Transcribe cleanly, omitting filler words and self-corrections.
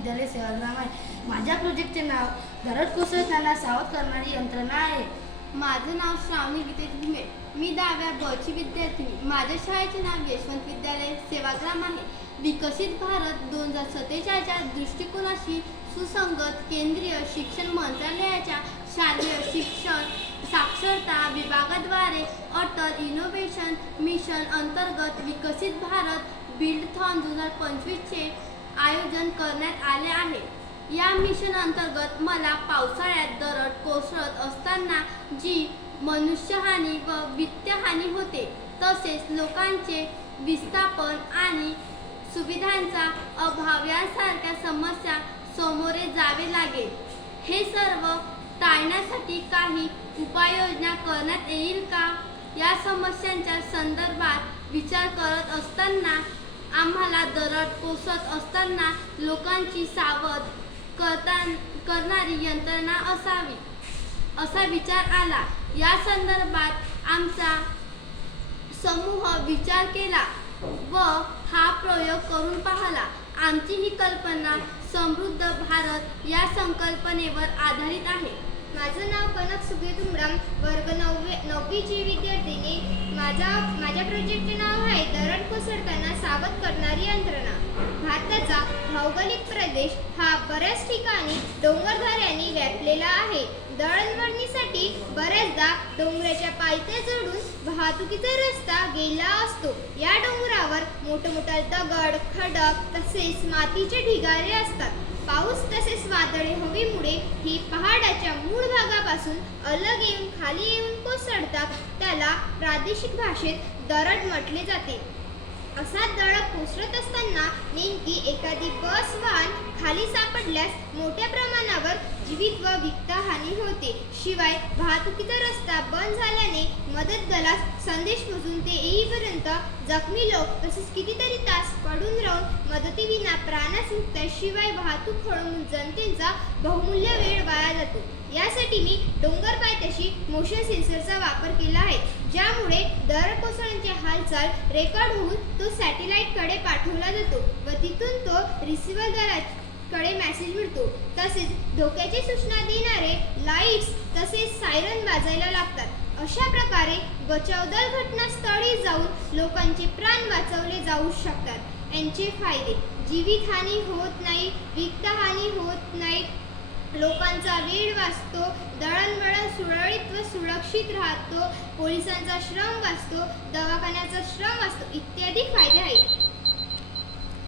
विद्यालय सेवाग्राम आहे. माझ्या प्रोजेक्टचे नाव दरड कोसळताना सावध करणारी यंत्रणा आहे. माझं नाव श्रावणी गीतेश भीमे. मी 10व्या ब ची विद्यार्थिनी. माझ्या शाळेचे नाव यशवंत विद्यालय सेवाग्राम आहे. विकसित भारत 2047च्या दृष्टिकोनाशी सुसंगत केंद्रीय शिक्षण मंत्रालयाच्या शालेय शिक्षण साक्षरता विभागाद्वारे अटल इनोव्हेशन मिशन अंतर्गत विकसित भारत बिल्डथॉन 2025चे आयोजन करण्यात आले आहे. या मिशन अंतर्गत मला पावसाळ्यात दरड कोसळत असताना जी मनुष्यहानी व वित्तहानी होते, तसेच लोकांचे विस्थापन आणि सुविधांचा अभाव यांसारख्या समस्या सामोरे जावे लागेल. हे सर्व टाळण्यासाठी काही उपाययोजना करण्यात येईल का? या समस्यांच्या संदर्भात विचार करत असताना आम्हाला दरड कोसळत असताना लोकांची सावध करणारी यंत्रणा असावी असा विचार आला. या संदर्भात आमचा समूह विचार केला व हा प्रयोग करून पाहिला. आमची ही कल्पना समृद्ध भारत या संकल्पनेवर आधारित आहे. माझं नाव कनक सुगेत उमराम, वर्ग 9वी ची विद्यार्थिनी. माझ्या प्रोजेक्टचे नाव आहे दरड कोसळताना सावध करणारी यंत्रणा. भारताचा भौगोलिक प्रदेश हा बऱ्याच ठिकाणी डोंगरदऱ्यांनी व्यापलेला आहे. दळणवळणीसाठी बऱ्याचदा डोंगराच्या पायथ्या जोडून वाहतुकीचा रस्ता गेला असतो. या डोंगरावर मोठमोठे दगड, खडक तसेच मातीचे ढिगारे असतात. पाऊस तसेच वादळी हवेमुळे ही पहाडाच्या मूळ भागापासून अलग येऊन खाली येऊन कोसळतात. त्याला प्रादेशिक भाषेत दरड म्हटले जाते. असा दरड कोसळत असताना नेमकी एखादी बस वाहन खाली सापडल्यास मोठ्या प्रमाणावर जीवित व वित्तहानी होते. शिवाय वाहतुकीचा रस्ता बंद झाल्याने मदत दलास संदेश पोहोचून ते येईपर्यंत जखमी लोक तसेच कितीतरी तास पडून राहून मदतीविना प्राणास मुक्त्याशिवाय वाहतूक खोळंबून जनतेचा बहुमूल्य वेळ वाया जातो. यासाठी मी डोंगर पायथ्याशी मोशन सेन्सरचा वापर केला आहे, ज्यामुळे दरड कोसळण्याची हालचाल रेकॉर्ड होऊन तो सॅटेलाइटकडे पाठवला जातो व तिथून तो रिसिव्हरकडे मेसेज मिळतो. तसेच धोक्याची सूचना देणारे लाईट्स तसेच सायरन वाजायला लागतात. अशा प्रकारे बचाव दल घटनास्थळी जाऊन लोकांचे प्राण वाचवले जाऊ शकतात. यांचे फायदे: जीवितहानी होत नाही, वित्तहानी होत नाही, लोकांचा वेळ वाचतो, दळणवळण सुरळीत व सुरक्षित राहतो, पोलिसांचा श्रम वाचतो, दवाखान्याचा श्रम वाचतो इत्यादी फायदे आहेत.